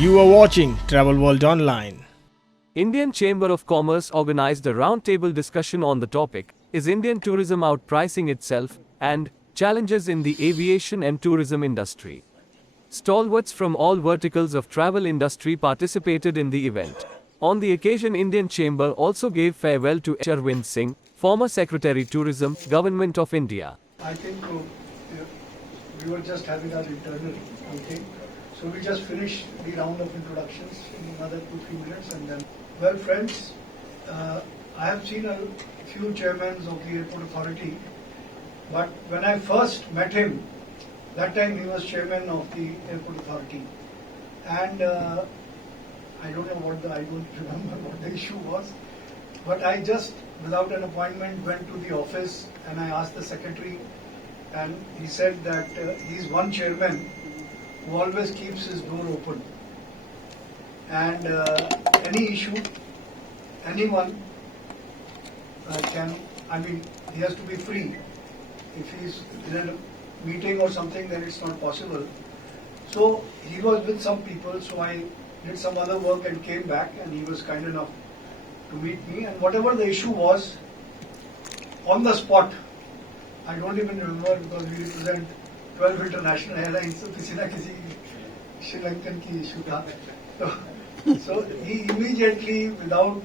You are watching Travel World Online. Indian Chamber of Commerce organized a roundtable discussion on the topic, Is Indian tourism outpricing itself? And Challenges in the Aviation and Tourism Industry. Stalwarts from all verticals of travel industry participated in the event. On the occasion, Indian Chamber also gave farewell to Arvind Singh, former Secretary Tourism, Government of India. I think we were just having our internal meeting. So we just finished the round of introductions in another 2-3 minutes and then, well friends, I have seen a few chairmen of the airport authority, but when I first met him, that time he was chairman of the airport authority, and I don't remember what the issue was, but I just without an appointment went to the office and I asked the secretary, and he said that he's one chairman who always keeps his door open, and any issue, anyone he has to be free. If he's in a meeting or something, then it's not possible. So he was with some people, so I did some other work and came back, and he was kind enough to meet me, and whatever the issue was, on the spot, I don't even remember because we represent 12 international airlines, so किसी ना किसी Sri Lankan की issue था. So he immediately, without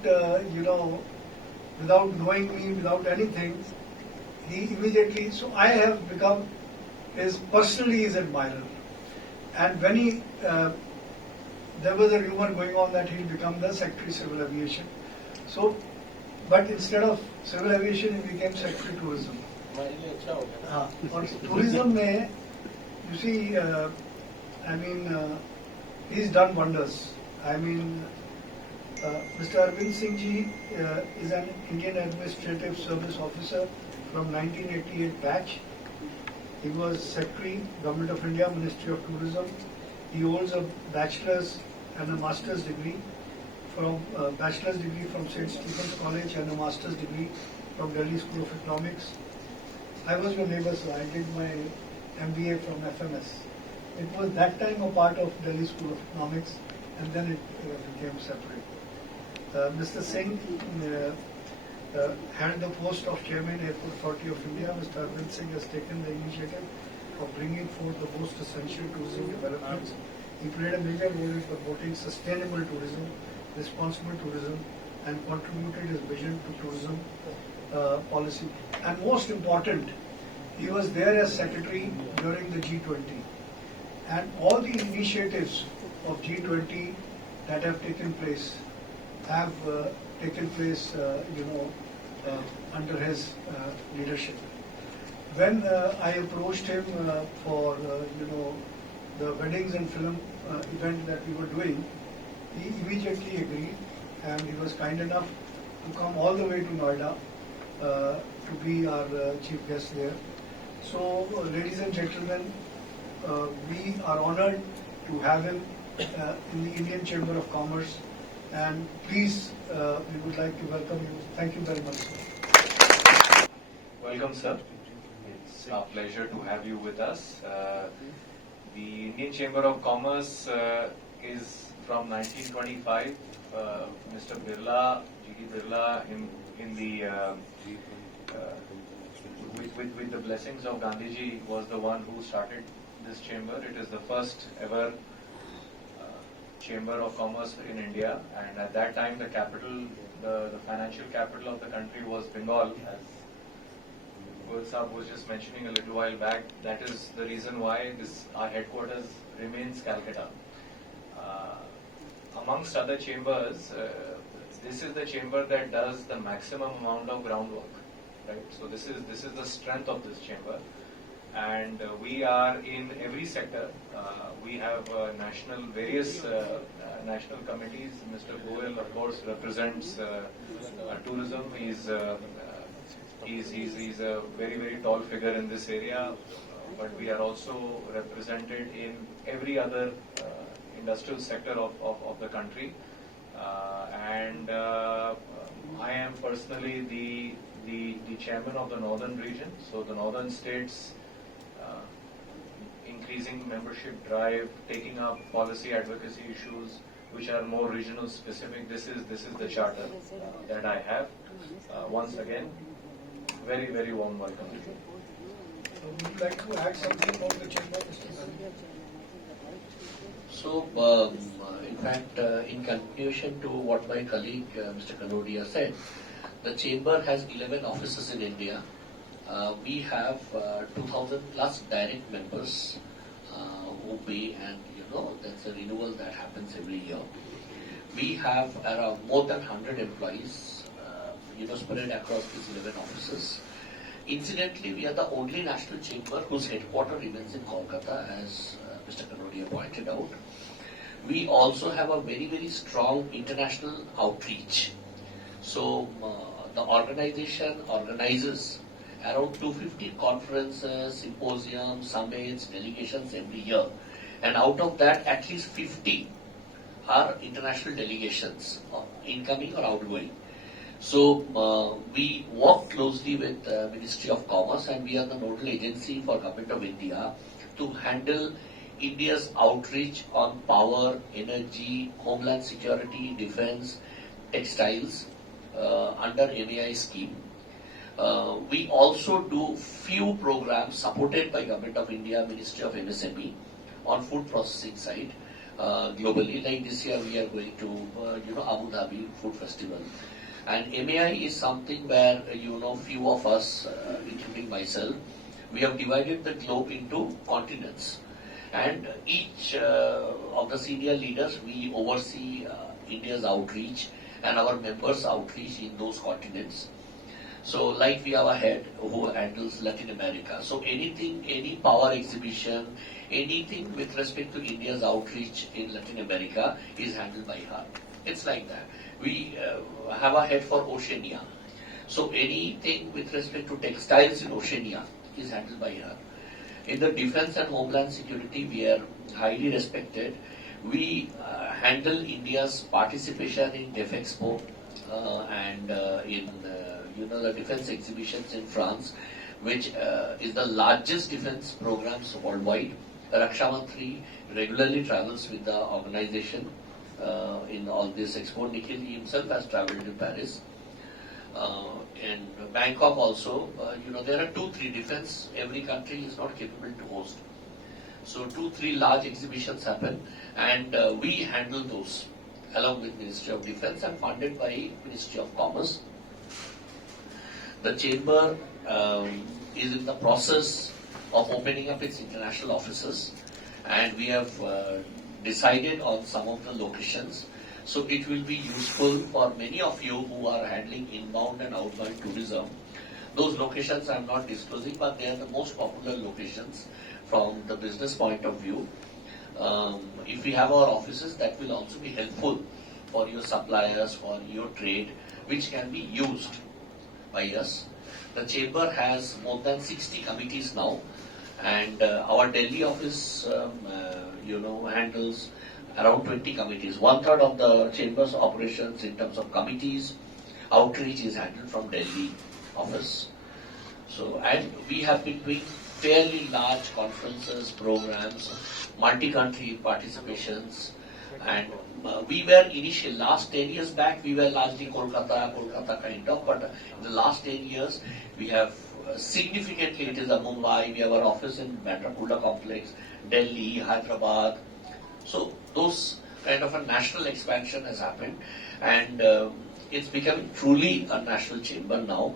without knowing me, without anything, he immediately. So I have become personally his admirer. And when there was a rumor going on that he'll become the Secretary Civil Aviation. So, but instead of Civil Aviation, he became Secretary Tourism. और tourism में, you see, he's done wonders. Mr. Arvind Singh ji is an Indian Administrative Service Officer from 1988 batch. He was Secretary, Government of India, Ministry of Tourism. He holds a bachelor's and a master's degree from St. Stephen's College and a master's degree from Delhi School of Economics. I was your neighbor, so I did my MBA from FMS. It was that time a part of Delhi School of Economics, and then it became separate. Mr. Singh had the post of Chairman, Airport Authority of India. Mr. Arvind Singh has taken the initiative of bringing forth the most essential tourism developments. He played a major role in promoting sustainable tourism, responsible tourism, and contributed his vision to tourism policy. And most important, he was there as secretary during the G20. And all the initiatives of G20 that have taken place have taken place, under his leadership. When I approached him for, the weddings and film event that we were doing, he immediately agreed, and he was kind enough to come all the way to Noida to be our chief guest there. So, ladies and gentlemen, we are honored to have him in the Indian Chamber of Commerce, and please, we would like to welcome you. Thank you very much, sir. Welcome, sir. It's our pleasure to have you with us. The Indian Chamber of Commerce is from 1925. Mr. Birla, G.D. Birla, with the blessings of Gandhiji, was the one who started this chamber. It is the first ever Chamber of Commerce in India, and at that time the capital, the financial capital of the country was Bengal, as Goel Saab was just mentioning a little while back. That is the reason why our headquarters remains Calcutta. Amongst other chambers, this is the chamber that does the maximum amount of groundwork, right? So this is the strength of this chamber. And we are in every sector. We have various national committees. Mr. Goel, of course, represents tourism. He's a very, very tall figure in this area. But we are also represented in every other industrial sector of the country. And I am personally the chairman of the northern region. So the northern states increasing membership drive, taking up policy advocacy issues which are more regional specific. This is the charter that I have. Once again, very, very warm welcome. Would you like to add something about the chamber, Mr. Gandhi? So, in fact, in continuation to what my colleague Mr. Kanodia said, the chamber has 11 offices in India. We have 2,000 plus direct members who pay, and that's a renewal that happens every year. We have around more than 100 employees, spread across these 11 offices. Incidentally, we are the only national chamber whose headquarters remains in Kolkata, as Mr. Kanodia pointed out. We also have a very, very strong international outreach. So, the organization organizes around 250 conferences, symposiums, summits, delegations every year. And out of that, at least 50 are international delegations, incoming or outgoing. So, we work closely with the Ministry of Commerce, and we are the nodal agency for Government of India to handle India's outreach on power, energy, homeland security, defense, textiles under MAI scheme. We also do few programs supported by Government of India, Ministry of MSME on food processing side globally. Like this year we are going to Abu Dhabi Food Festival. And MAI is something where few of us, including myself, we have divided the globe into continents. And each of the senior leaders, we oversee India's outreach and our members' outreach in those continents. So, like we have a head who handles Latin America. So, anything, any power exhibition, anything with respect to India's outreach in Latin America is handled by her. It's like that. We have a head for Oceania. So, anything with respect to textiles in Oceania is handled by her. In the defense and homeland security, we are highly respected. We handle India's participation in DefExpo and in the defense exhibitions in France, which is the largest defense programs worldwide. Raksha Mantri regularly travels with the organization in all this expo. Nikhil himself has traveled to Paris. And Bangkok also, there are 2-3 defense. Every country is not capable to host. So 2-3 large exhibitions happen, and we handle those along with Ministry of Defense and funded by Ministry of Commerce. The chamber is in the process of opening up its international offices, and we have decided on some of the locations. So it will be useful for many of you who are handling inbound and outbound tourism. Those locations I am not disclosing, but they are the most popular locations from the business point of view. If we have our offices, that will also be helpful for your suppliers, for your trade, which can be used by us. The chamber has more than 60 committees now, and our Delhi office, handles around 20 committees. 1/3 of the chamber's operations in terms of committees, outreach is handled from Delhi office. So, and we have been doing fairly large conferences, programs, multi-country participations, and we were initially, last 10 years back, we were largely Kolkata kind of, but in the last 10 years, we have significantly, it is a Mumbai, we have our office in Bandra complex, Delhi, Hyderabad. So those kind of a national expansion has happened, and it's becoming truly a national chamber now.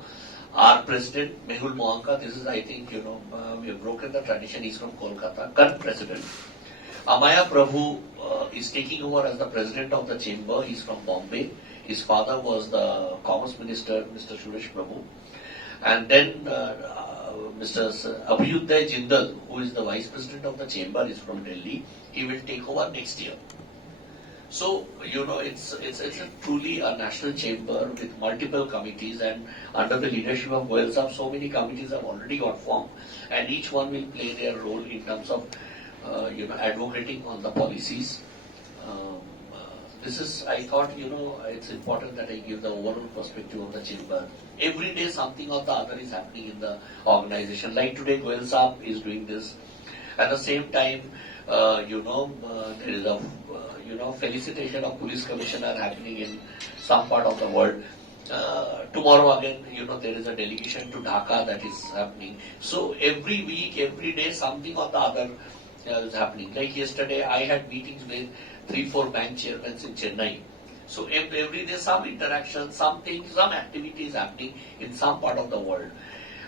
Our president, Mehul Mohanka, this is, I think, we have broken the tradition, he's from Kolkata, current president. Amaya Prabhu is taking over as the president of the chamber, he's from Bombay. His father was the commerce minister, Mr. Suresh Prabhu. And then Mr. Abhyuday Jindal, who is the vice president of the chamber, is from Delhi. He will take over next year. So, it's truly a national chamber with multiple committees, and under the leadership of Goyal Saab, so many committees have already got formed, and each one will play their role in terms of, advocating on the policies. This is, I thought, it's important that I give the overall perspective of the chamber. Every day something or the other is happening in the organization. Like today, Goyal Saab is doing this. At the same time, there is a felicitation of police commissioner happening in some part of the world. Tomorrow again, there is a delegation to Dhaka that is happening. So every week, every day, something or the other is happening. Like yesterday, I had meetings with 3-4 bank chairmen in Chennai. So every day, some interaction, something, some activity is happening in some part of the world.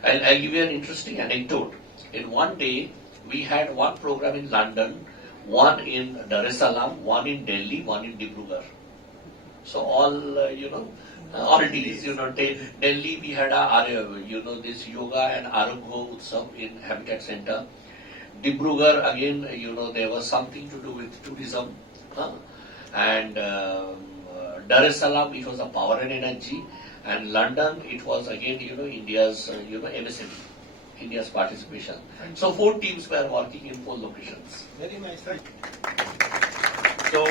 I'll give you an interesting anecdote. In one day, we had one program in London, one in Dar es Salaam, one in Delhi, one in Dibrugarh. So all, all days, Delhi we had this yoga and Aragho Utsav in Habitat Center. Dibrugarh again, there was something to do with tourism. And Dar es Salaam, it was a power and energy. And London, it was again, India's, MSME, India's participation. So 4 teams were working in 4 locations. Very nice. Thank you. So,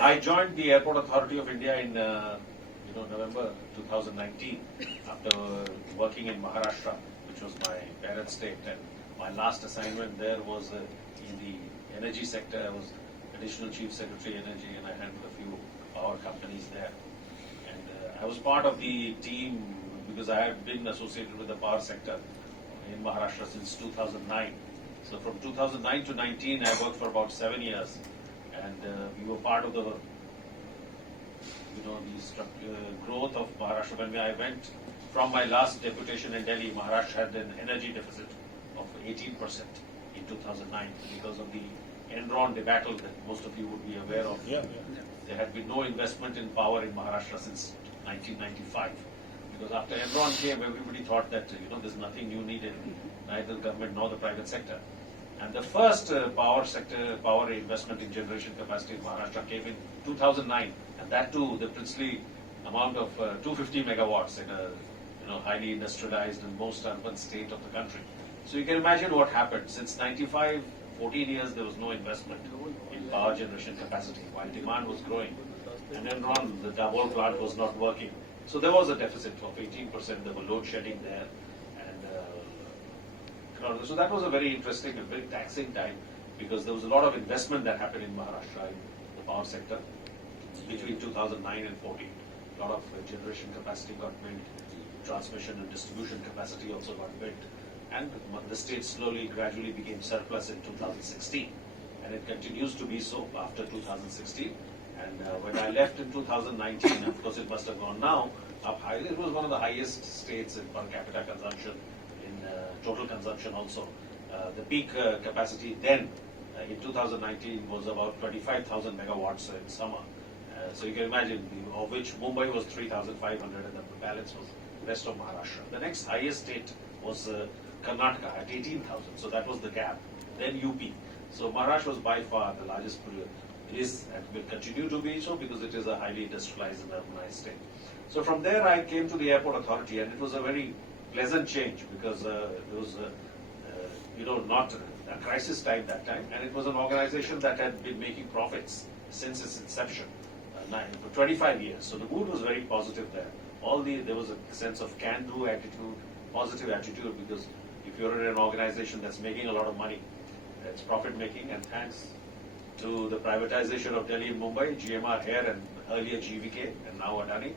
I joined the Airport Authority of India in November 2019 after working in Maharashtra, which was my parent state, and my last assignment there was in the energy sector. I was Additional Chief Secretary Energy, and I handled a few power companies there. And I was part of the team because I had been associated with the power sector in Maharashtra since 2009. So from 2009 to 19, I worked for about 7 years, and we were part of the, growth of Maharashtra. When I went from my last deputation in Delhi, Maharashtra had an energy deficit of 18% in 2009 because of the Enron debacle that most of you would be aware of. There had been no investment in power in Maharashtra since 1995. Because after Enron came, everybody thought that, there's nothing new needed, neither the government nor the private sector. And the first power investment in generation capacity in Maharashtra came in 2009, and that too, the princely amount of 250 megawatts in a highly industrialized and most urban state of the country. So you can imagine what happened. Since 95, 14 years, there was no investment in power generation capacity, while demand was growing. And Enron, the Dabhol plant was not working. So there was a deficit of 18%. There were load shedding there. And so that was a very interesting and very taxing time because there was a lot of investment that happened in Maharashtra in the power sector between 2009 and 14. A lot of generation capacity got built, transmission and distribution capacity also got built. And the state slowly, gradually became surplus in 2016. And it continues to be so after 2016. And when I left in 2019, of course it must have gone now up high. It was one of the highest states in per capita consumption, in total consumption also. The peak capacity then in 2019 was about 25,000 megawatts in summer. So you can imagine, of which Mumbai was 3,500 and the balance was the rest of Maharashtra. The next highest state was Karnataka at 18,000. So that was the gap. Then UP. So Maharashtra was by far the largest is and will continue to be so because it is a highly industrialized and urbanized state. So from there I came to the airport authority, and it was a very pleasant change because it was not a crisis time that time, and it was an organization that had been making profits since its inception for 25 years. So the mood was very positive there. There was a sense of can-do attitude, positive attitude, because if you're in an organization that's making a lot of money, it's profit making, and thanks to the privatization of Delhi and Mumbai, GMR here and earlier GVK and now Adani,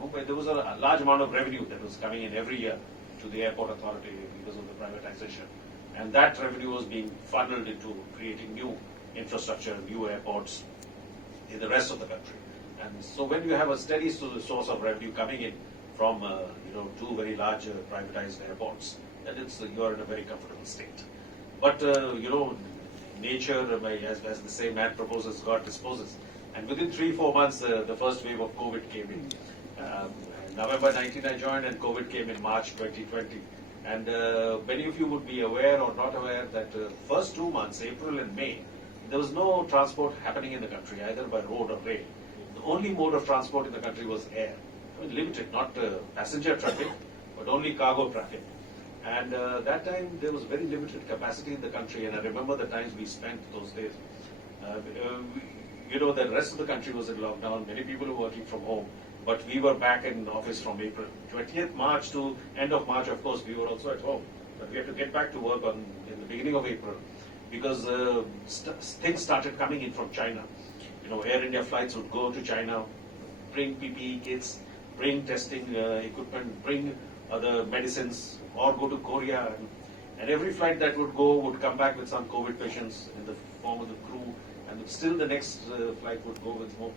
Mumbai, there was a large amount of revenue that was coming in every year to the airport authority because of the privatization. And that revenue was being funneled into creating new infrastructure, new airports in the rest of the country. And so when you have a steady source of revenue coming in from 2 very large privatized airports, then you are in a very comfortable state. But nature, as they say, man proposes, God disposes. And within 3-4 months, the first wave of COVID came in. November 19 I joined, and COVID came in March 2020. And many of you would be aware or not aware that first 2 months, April and May, there was no transport happening in the country, either by road or rail. The only mode of transport in the country was air. I mean, limited, not passenger traffic, but only cargo traffic. And that time there was very limited capacity in the country, and I remember the times we spent those days. The rest of the country was in lockdown. Many people were working from home, but we were back in office from April 20th March to end of March. Of course, we were also at home. but we had to get back to work in the beginning of April because things started coming in from China. Air India flights would go to China, bring PPE kits, bring testing equipment, bring other medicines, or go to Korea. And every flight that would go would come back with some COVID patients in the form of the crew, and still the next flight would go with more.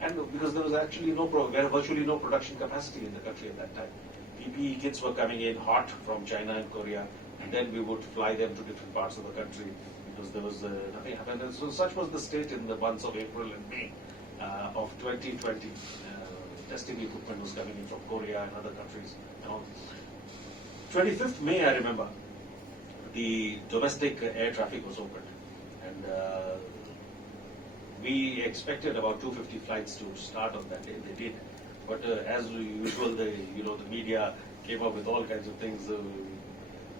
And because there was actually virtually no production capacity in the country at that time. PPE kits were coming in hot from China and Korea, and then we would fly them to different parts of the country because there was nothing happened. And so such was the state in the months of April and May of 2020. Testing equipment was coming in from Korea and other countries. 25th May, I remember, the domestic air traffic was opened, and we expected about 250 flights to start on that day. They did, but as usual, the media came up with all kinds of things,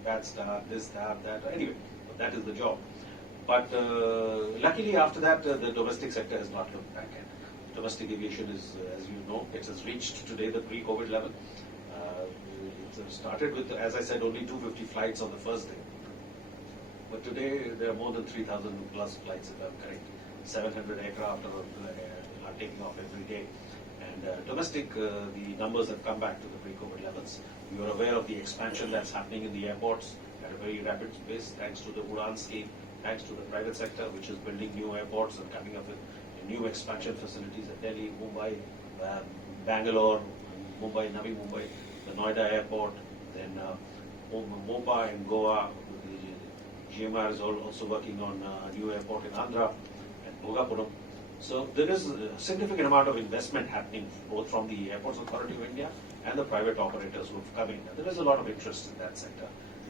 bad start, this, that. Anyway, that is the job. But luckily, after that, the domestic sector has not looked back. Domestic aviation is, as you know, it has reached today the pre-COVID level. It started with, as I said, only 250 flights on the first day. But today there are more than 3,000 plus flights, if I'm correct. 700 aircraft are taking off every day. And domestic, the numbers have come back to the pre-COVID levels. You are aware of the expansion that's happening in the airports at a very rapid pace, thanks to the Udan scheme, thanks to the private sector, which is building new airports and coming up with new expansion facilities at Delhi, Mumbai, Bangalore, Mumbai, Navi Mumbai, the Noida airport, then Mopa in Goa. The GMR is also working on a new airport in Andhra and Bhogapuram. So there is a significant amount of investment happening both from the Airports Authority of India and the private operators who have come in. There is a lot of interest in that sector,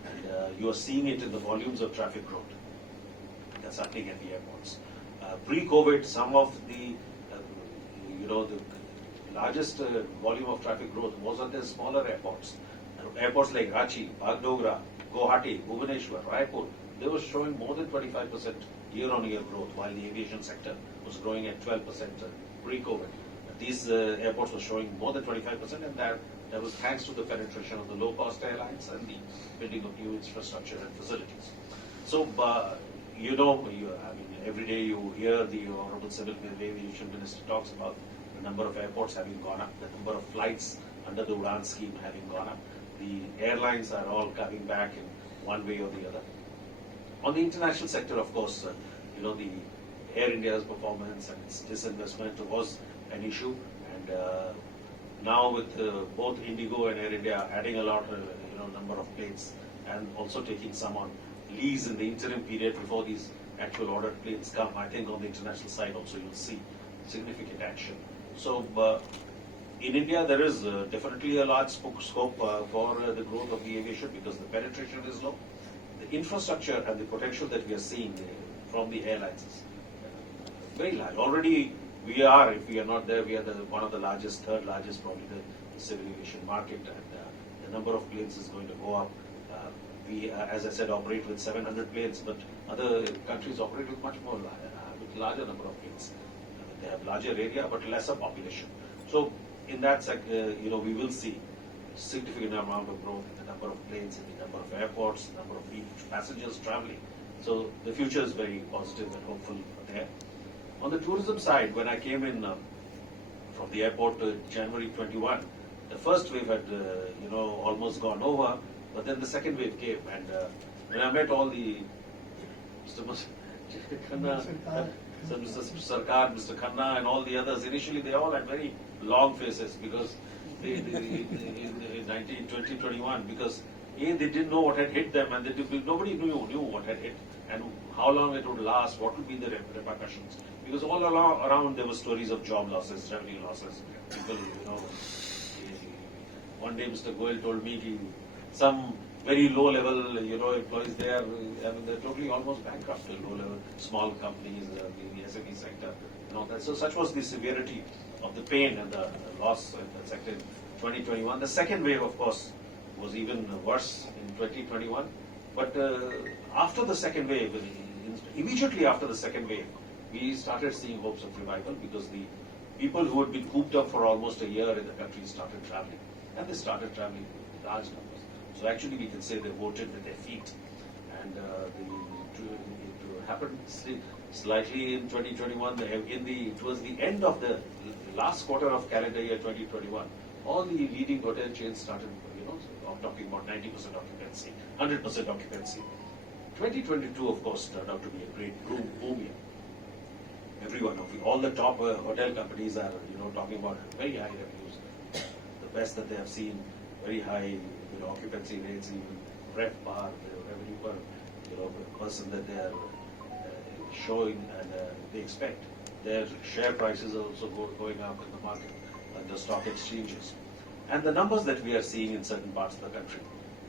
and you are seeing it in the volumes of traffic growth that's happening at the airports. Pre-COVID, some of the the largest volume of traffic growth was at the smaller airports. Airports like Ranchi, Bagdogra, Guwahati, Bhubaneswar, Raipur, they were showing more than 25% year-on-year growth, while the aviation sector was growing at 12% pre-COVID. These airports were showing more than 25%, and that was thanks to the penetration of the low-cost airlines and the building of new infrastructure and facilities. So, every day you hear the Honorable Civil Aviation Minister talks about the number of airports having gone up, the number of flights under the Udan scheme having gone up. The airlines are all coming back in one way or the other. On the international sector, of course, the Air India's performance and its disinvestment was an issue, and now with both Indigo and Air India adding a lot, number of planes, and also taking some on lease in the interim period before these actual ordered planes come, I think on the international side also you'll see significant action. So in India there is definitely a large scope for the growth of the aviation because the penetration is low. The infrastructure and the potential that we are seeing from the airlines is very large. Already we are, if we are not there, we are one of the largest, third largest probably the civil aviation market, and the number of planes is going to go up. We, as I said, operate with 700 planes, but other countries operate with much more, with larger number of planes. They have larger area, but lesser population. So in that sector, we will see significant amount of growth in the number of planes, in the number of airports, the number of passengers traveling. So the future is very positive and hopeful there. On the tourism side, when I came in from the airport January 21, the first wave had, almost gone over. But then the second wave came, and when I met all the Mr. Khanna, Mr. Sarkar, Mr. Khanna, and all the others, initially they all had very long faces because in 2021, because they didn't know what had hit them, and nobody knew what had hit and how long it would last, what would be the repercussions. Because all around there were stories of job losses, revenue losses. People, one day Mr. Goel told me some very low-level, employees there, they're totally almost bankrupt. Low-level, small companies, the SME sector, and all that. So such was the severity of the pain and the loss in the sector in 2021. The second wave, of course, was even worse in 2021. But after the second wave, immediately after the second wave, we started seeing hopes of revival because the people who had been cooped up for almost a year in the country started traveling, and they started traveling in large numbers. So actually we can say they voted with their feet. And it happened slightly in 2021, towards the end of the last quarter of calendar year 2021, all the leading hotel chains started, talking about 90% occupancy, 100% occupancy. 2022, of course, turned out to be a great boom year. All the top hotel companies are, talking about very high revenues, the best that they have seen, very high, occupancy rates, even RevPAR, the revenue per person that they are showing, and they expect. Their share prices are also going up in the market and the stock exchanges. And the numbers that we are seeing in certain parts of the country.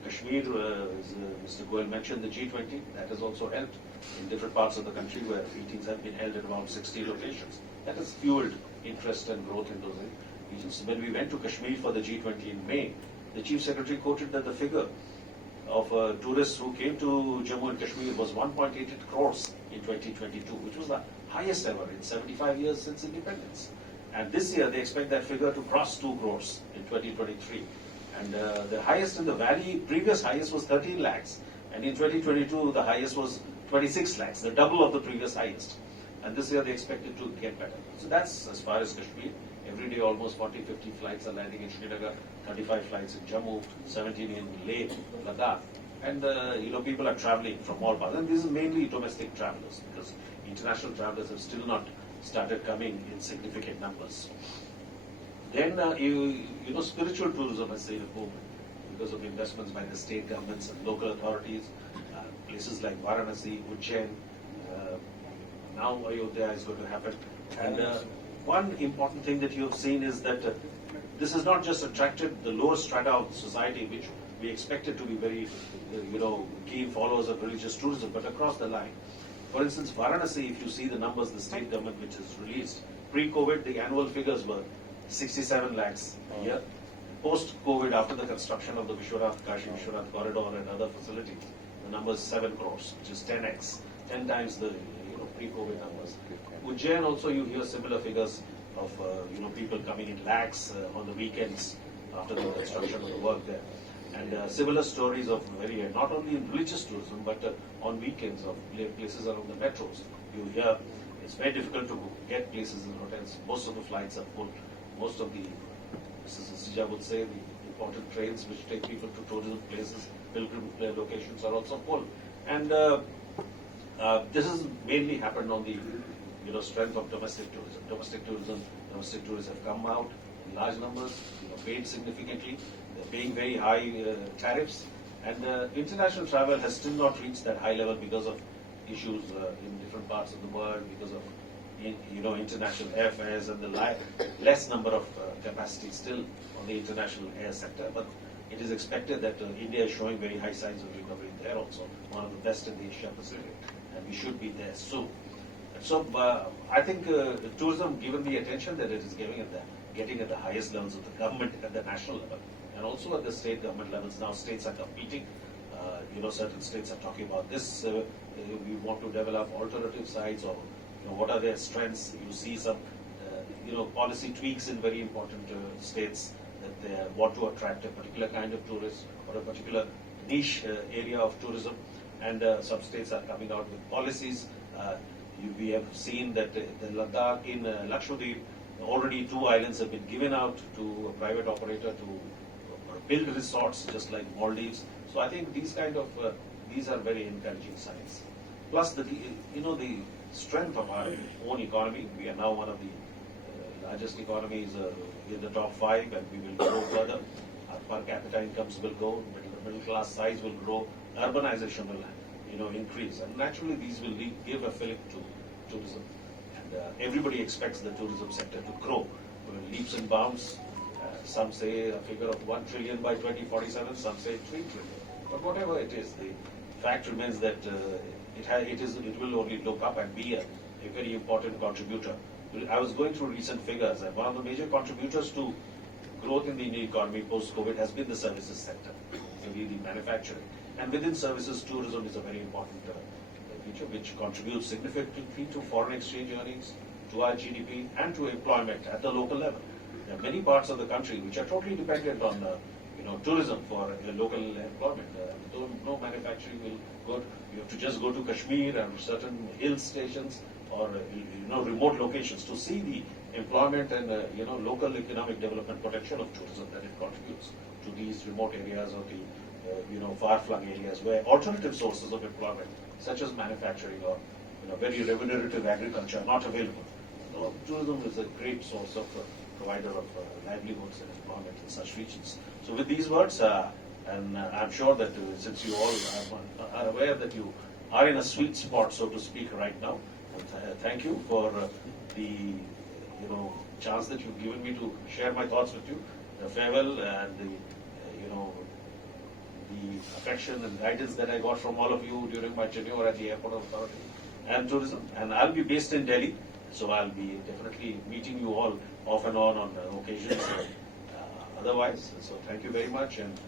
Kashmir, as Mr. Goel mentioned, the G20, that has also helped in different parts of the country where meetings have been held at around 60 locations. That has fueled interest and growth in those regions. When we went to Kashmir for the G20 in May, the Chief Secretary quoted that the figure of tourists who came to Jammu and Kashmir was 1.88 crores in 2022, which was the highest ever in 75 years since independence. And this year they expect that figure to cross 2 crores in 2023. And the highest in the valley, previous highest was 13 lakhs. And in 2022, the highest was 26 lakhs, the double of the previous highest. And this year they expect it to get better. So that's as far as Kashmir. Every day almost 40, 50 flights are landing in Srinagar, 35 flights in Jammu, 17 in Leh, Ladakh. And, people are traveling from all parts. And this is mainly domestic travelers because international travelers have still not started coming in significant numbers. Then, spiritual tourism has seen a boom because of investments by the state governments and local authorities. Places like Varanasi, Ujjain, now Ayodhya is going to happen. And one important thing that you have seen is that this has not just attracted the lower strata of society, which we expected to be very, keen followers of religious tourism, but across the line. For instance, Varanasi, if you see the numbers the state government which has released, pre-COVID, the annual figures were 67 lakhs a year. Post-COVID, after the construction of the Kashi Vishwanath corridor and other facilities, the number is 7 crores, which is 10x, 10 times the pre-COVID numbers. Ujjain also, you hear similar figures of people coming in lakhs on the weekends after the construction of the work there. And similar stories of not only in religious tourism, but on weekends of places around the metros. You hear it's very difficult to get places in hotels. Most of the flights are full. Most of the, Mrs. Sija would say, the important trains which take people to tourism places, pilgrim locations are also full. And this has mainly happened on the strength of domestic tourism. Domestic tourists have come out in large numbers, paid significantly. They're paying very high tariffs. And international travel has still not reached that high level because of issues in different parts of the world, because of international airfares and the less number of capacity still on the international air sector. But it is expected that India is showing very high signs of recovery there also, one of the best in the Asia Pacific, and we should be there soon. So I think tourism, given the attention that it is getting at the highest levels of the government at the national level, and also at the state government levels, now states are competing. Certain states are talking about this. We want to develop alternative sites, or what are their strengths. You see some, policy tweaks in very important states that they want to attract a particular kind of tourist or a particular niche area of tourism, and some states are coming out with policies. We have seen that the Ladakh in Lakshadweep, already 2 islands have been given out to a private operator to build resorts, just like Maldives. So I think these are very encouraging signs. Plus the strength of our own economy. We are now one of the largest economies in the top 5, and we will grow further. Our per capita incomes will go, middle class size will grow, urbanization will increase, and naturally these will give a fillip to tourism. And everybody expects the tourism sector to grow leaps and bounds. Some say a figure of 1 trillion by 2047, some say 3 trillion. But whatever it is, the fact remains that it will only look up and be a very important contributor. I was going through recent figures, and one of the major contributors to growth in the Indian economy post-COVID has been the services sector, maybe the manufacturing. And within services, tourism is a very important feature which contributes significantly to foreign exchange earnings, to our GDP, and to employment at the local level. There are many parts of the country which are totally dependent on tourism for local employment. No manufacturing will go. You have to just go to Kashmir and certain hill stations or remote locations to see the employment and local economic development potential of tourism that it contributes to these remote areas or the far-flung areas where alternative sources of employment such as manufacturing or very remunerative agriculture are not available. So tourism is a great source of provider of livelihoods and employment in such regions. So with these words, and I'm sure that since you all are aware that you are in a sweet spot, so to speak, right now, and thank you for the chance that you've given me to share my thoughts with you, the farewell and the affection and guidance that I got from all of you during my tenure at the Airport Authority and Tourism. And I'll be based in Delhi, so I'll be definitely meeting you all off and on occasions otherwise. So thank you very much. And